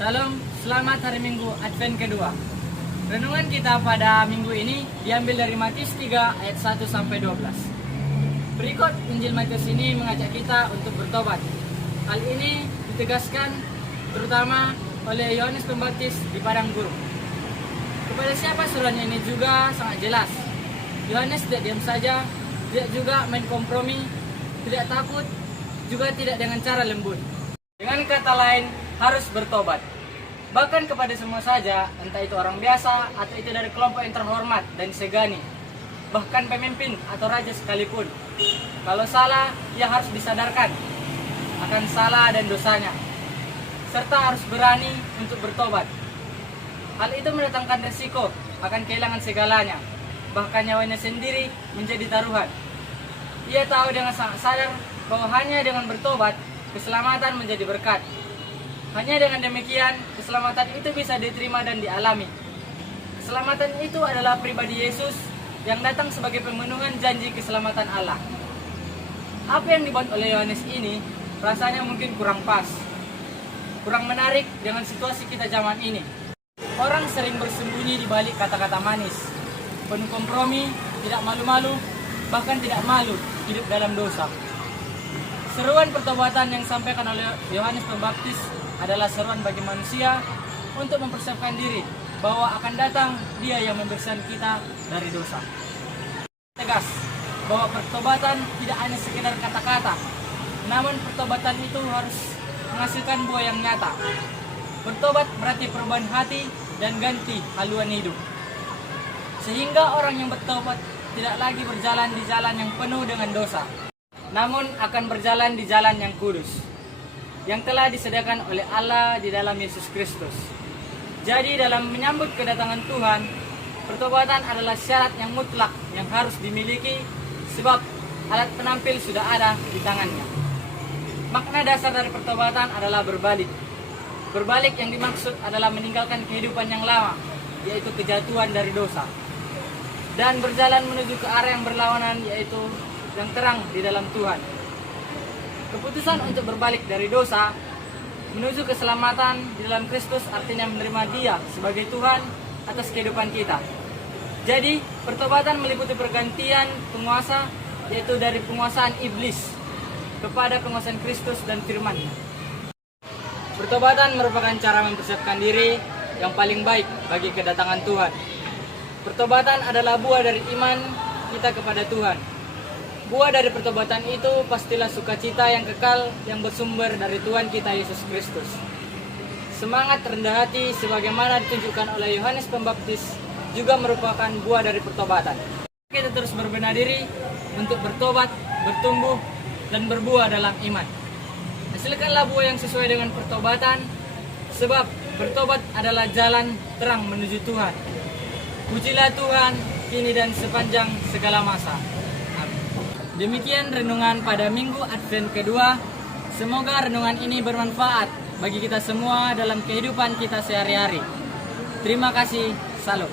Salam, selamat hari Minggu Advent kedua. Renungan kita pada minggu ini diambil dari Matius 3 ayat 1 sampai 12. Berikut Injil Matius ini mengajak kita untuk bertobat. Hal ini ditegaskan terutama oleh Yohanes Pembaptis di padang gurun. Kepada siapa suratnya ini juga sangat jelas. Yohanes tidak diam saja, tidak juga main kompromi, tidak takut, juga tidak dengan cara lembut. Dengan kata lain, harus bertobat. Bahkan kepada semua saja, entah itu orang biasa atau itu dari kelompok yang terhormat dan disegani. Bahkan pemimpin atau raja sekalipun. Kalau salah, ia harus disadarkan akan salah dan dosanya. Serta harus berani untuk bertobat. Hal itu mendatangkan resiko akan kehilangan segalanya. Bahkan nyawanya sendiri menjadi taruhan. Ia tahu dengan sangat sadar bahwa hanya dengan bertobat, keselamatan menjadi berkat. Hanya dengan demikian, keselamatan itu bisa diterima dan dialami. Keselamatan itu adalah pribadi Yesus yang datang sebagai pemenuhan janji keselamatan Allah. Apa yang dibuat oleh Yohanes ini rasanya mungkin kurang pas, kurang menarik dengan situasi kita zaman ini. Orang sering bersembunyi di balik kata-kata manis, penuh kompromi, tidak malu-malu, bahkan tidak malu hidup dalam dosa. Seruan pertobatan yang disampaikan oleh Yohanes Pembaptis adalah seruan bagi manusia untuk mempersiapkan diri bahwa akan datang Dia yang membersihkan kita dari dosa. Tegas bahwa pertobatan tidak hanya sekedar kata-kata, namun pertobatan itu harus menghasilkan buah yang nyata. Bertobat berarti perubahan hati dan ganti haluan hidup. Sehingga orang yang bertobat tidak lagi berjalan di jalan yang penuh dengan dosa, namun akan berjalan di jalan yang kudus, yang telah disediakan oleh Allah di dalam Yesus Kristus. Jadi dalam menyambut kedatangan Tuhan, pertobatan adalah syarat yang mutlak yang harus dimiliki sebab alat penampil sudah ada di tangannya. Makna dasar dari pertobatan adalah berbalik. Berbalik yang dimaksud adalah meninggalkan kehidupan yang lama, yaitu kejatuhan dari dosa, dan berjalan menuju ke arah yang berlawanan, yaitu yang terang di dalam Tuhan. Keputusan untuk berbalik dari dosa menuju keselamatan di dalam Kristus artinya menerima Dia sebagai Tuhan atas kehidupan kita. Jadi, pertobatan meliputi pergantian penguasa, yaitu dari penguasaan iblis kepada penguasaan Kristus dan firman-Nya. Pertobatan merupakan cara mempersiapkan diri yang paling baik bagi kedatangan Tuhan. Pertobatan adalah buah dari iman kita kepada Tuhan. Buah dari pertobatan itu pastilah sukacita yang kekal yang bersumber dari Tuhan kita Yesus Kristus. Semangat rendah hati sebagaimana ditunjukkan oleh Yohanes Pembaptis juga merupakan buah dari pertobatan. Kita terus berbenah diri untuk bertobat, bertumbuh, dan berbuah dalam iman. Hasilkanlah buah yang sesuai dengan pertobatan, sebab bertobat adalah jalan terang menuju Tuhan. Pujilah Tuhan kini dan sepanjang segala masa. Demikian renungan pada Minggu Advent kedua. Semoga renungan ini bermanfaat bagi kita semua dalam kehidupan kita sehari-hari. Terima kasih. Salam.